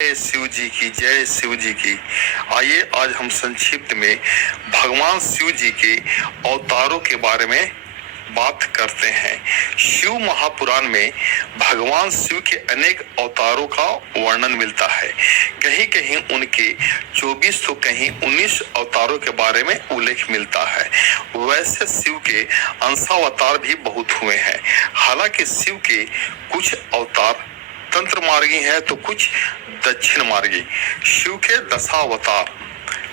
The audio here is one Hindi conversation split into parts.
जय शिव जी की, जय शिव जी की। आइए आज हम संक्षिप्त में भगवान शिव जी के अवतारों के बारे में बात करते हैं। शिव महापुराण में भगवान शिव के अनेक अवतारों का वर्णन मिलता है। कहीं कहीं उनके 24 तो कहीं 19 अवतारों के बारे में उल्लेख मिलता है। वैसे शिव के अंशावतार भी बहुत हुए हैं। हालांकि शिव के कुछ अवतार तंत्र मार्गी है तो कुछ दक्षिण मार्गी। शिव के दशावतार,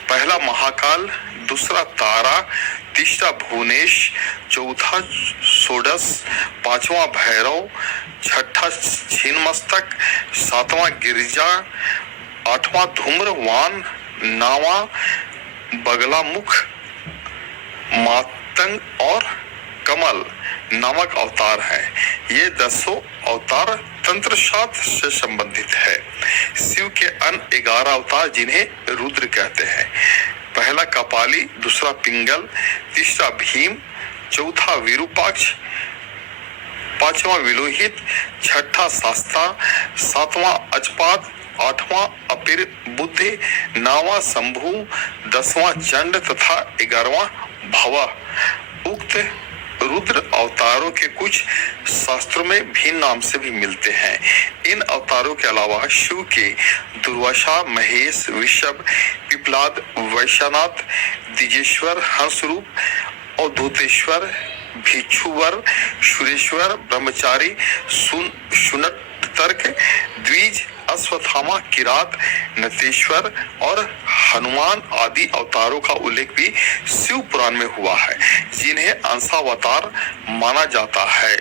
पहला महाकाल, दूसरा तारा, तीसरा भुवनेश, चौथा षोडश, पांचवा भैरव, छठा छिन्नमस्तक, सातवां गिरिजा, आठवां धूम्रवान, नौवां बगलामुख, मातंग और कमल नामक अवतार है। ये 10 अवतार तंत्र शास्त्र से संबंधित है। शिव के अन्य 11 अवतार जिन्हें रुद्र कहते हैं। पहला कपाली, दूसरा पिंगल, तीसरा भीम, चौथा विरूपाक्ष, पांचवा विलोहित, छठा शास्ता, सातवां अजपाद, आठवां अपिर बुद्धि, नौवां शंभु, 10वां चंड तथा 11वां भवा। उक्त रुद्र अवतारों के कुछ शास्त्रों में भिन्न नाम से भी मिलते हैं। इन अवतारों के अलावा शिव के दुर्वासा, महेश, विषभ, पिपलाद, वैश्यनाथ, द्विजेश्वर, हंसरूप, अवधूतेश्वर, भिक्षुवर, सुरेश्वर, ब्रह्मचारी, शुनतर्क, द्विज, अश्वत्थामा, किरात, नतेश्वर और हनुमान आदि अवतारों का उल्लेख भी शिव पुराण में हुआ है, जिन्हें अंशावतार माना जाता है।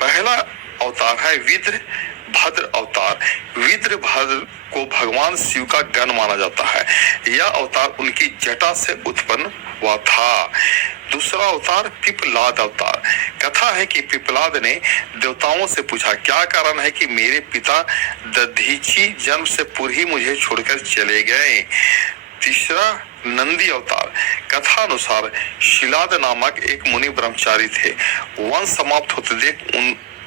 पहला अवतार है विद्र भद्र अवतार। विद्र भद्र को भगवान शिव का गण माना जाता है। यह अवतार उनकी जटा से उत्पन्न हुआ था। दूसरा अवतार पिपलाद अवतार। कथा है कि पिपलाद ने देवताओं से पूछा, क्या कारण है कि मेरे पिता दधीची जन्म से पूर्व ही मुझे छोड़कर चले गए। तीसरा नंदी अवतार। कथा अनुसार शिलाद नामक एक मुनि ब्रह्मचारी थे। वंश समाप्त होते देख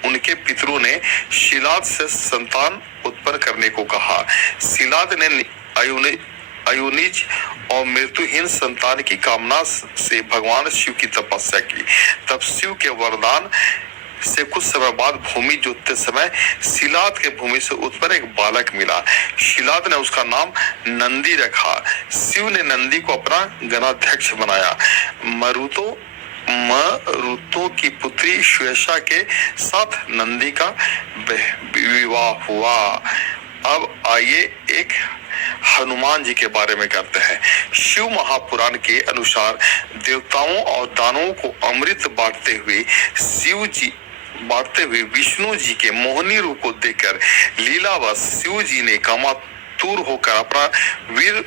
उनके पितरों ने शिलाद से संतान उत्पन्न करने को कहा। शिलाद ने अयोनिज और मृत्युहीन संतान की कामना से भगवान शिव की तपस्या की। तब शिव के वरदान से कुछ समय बाद भूमि जोतते समय शिलाद के भूमि से उत्पन्न एक बालक मिला। शिलाद ने उसका नाम नंदी रखा। शिव ने नंदी को अपना गणाध्यक्ष बनाया। मरुतो की पुत्री श्वेशा के साथ नंदी का विवाह हुआ। अब आइए एक हनुमान जी के बारे में करते हैं। शिव महापुराण के अनुसार देवताओं और दानवों को अमृत बांटते हुए विष्णु जी के मोहनी रूप को देखकर लीलावश शिव जी ने कामातुर होकर अपना वीर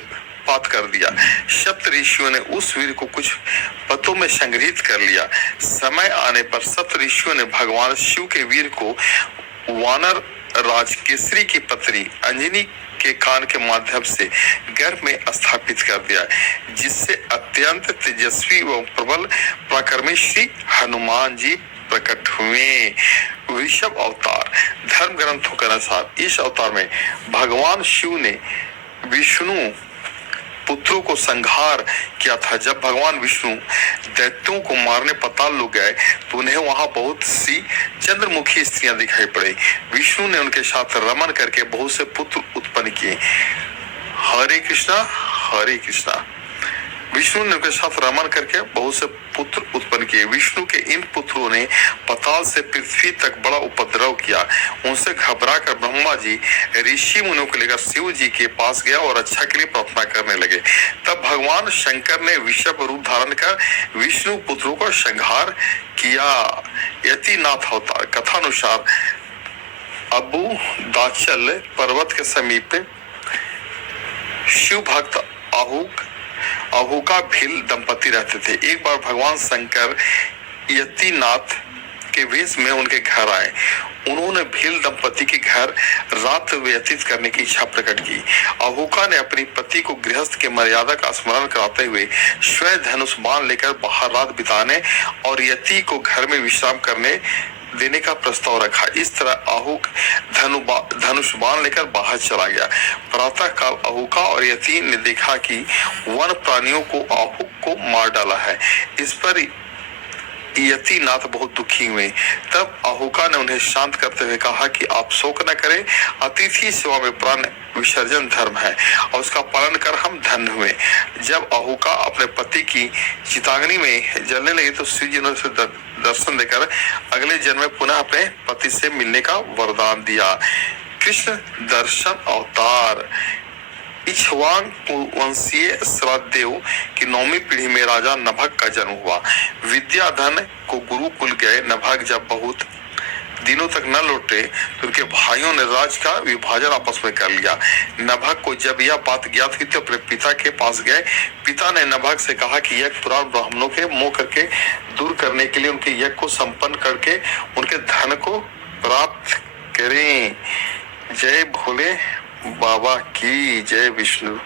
पात कर दिया। सप्त ऋषियों ने उस वीर को कुछ पतों में संग्रहित कर लिया। समय आने पर सप्त ऋषियों ने भगवान शिव के वीर को वानर राज केसरी की पत्नी अंजनी के कान के माध्यम से गर्भ में स्थापित कर दिया, जिससे अत्यंत तेजस्वी व प्रबल पराक्रमी श्री हनुमान जी प्रकट हुए। वृषभ अवतार। धर्म ग्रंथों के अनुसार इस अवतार में भगवान शिव ने विष्णु पुत्रों को संहार किया था। जब भगवान विष्णु दैत्यों को मारने पाताल लोग गए तो उन्हें वहां बहुत सी चंद्रमुखी स्त्रियां दिखाई पड़ी। विष्णु ने उनके साथ रमन करके बहुत से पुत्र उत्पन्न किए। हरे कृष्णा हरे कृष्णा। विष्णु ने उनके साथ रमन करके बहुत से पुत्र उत्पन्न किए। विष्णु के इन पुत्रों ने पाताल से पृथ्वी तक बड़ा उपद्रव किया। उनसे घबराकर ब्रह्मा जी ऋषि मुनियों को लेकर शिव जी के पास गया और रक्षा के लिए प्रार्थना करने लगे। तब भगवान शंकर ने वृषभ रूप धारण कर विष्णु पुत्रों का संहार किया। यतिनाथ अवतार। कथा अनुसार अबू दाचल पर्वत के समीप शिव भक्त अहुका भील दंपति रहते थे। एक बार भगवान शंकर यतिनाथ के वेश में उनके घर आए। उन्होंने भील दंपति के घर रात व्यतीत करने की इच्छा प्रकट की। अहुका ने अपनी पति को गृहस्थ के मर्यादा का स्मरण कराते हुए स्वयं धनुष बाण लेकर बाहर रात बिताने और यति को घर में विश्राम करने देने का प्रस्ताव रखा। इस तरह अहुक धनुष बाण लेकर बाहर चला गया। प्रातः काल अहुका और यति ने देखा कि वन प्राणियों को अहुक को मार डाला है। इस पर यति नाथ बहुत दुखी हुए। तब अहुका ने उन्हें शांत करते हुए कहा कि आप शोक न करें, अतिथि सेवा में प्राण विसर्जन धर्म है और उसका पालन कर हम धन्य हुए। जब अहुका अपने पति की चिताग्नि में जलने लगी तो शिव जी ने उसे दर्शन देकर अगले जन्म में पुनः अपने पति से मिलने का वरदान दिया। कृष्ण दर्शन अवतार। इक्ष्वाकु वंशीय श्रद्धेव की 9वीं पीढ़ी में राजा नभग का जन्म हुआ। विद्याधन को गुरुकुल गए नभग जब बहुत दिनों तक न लौटे तो उनके भाइयों ने राज का विभाजन आपस में कर लिया। नभग को जब यह बात ज्ञात हुई तो अपने पिता के पास गए। पिता ने नभग से कहा कि यज्ञ पुराण ब्राह्मणों के मोह करके दूर करने के लिए उनके यज्ञ को संपन्न करके उनके धन को प्राप्त करें। जय भोले बाबा की जय। विष्णु।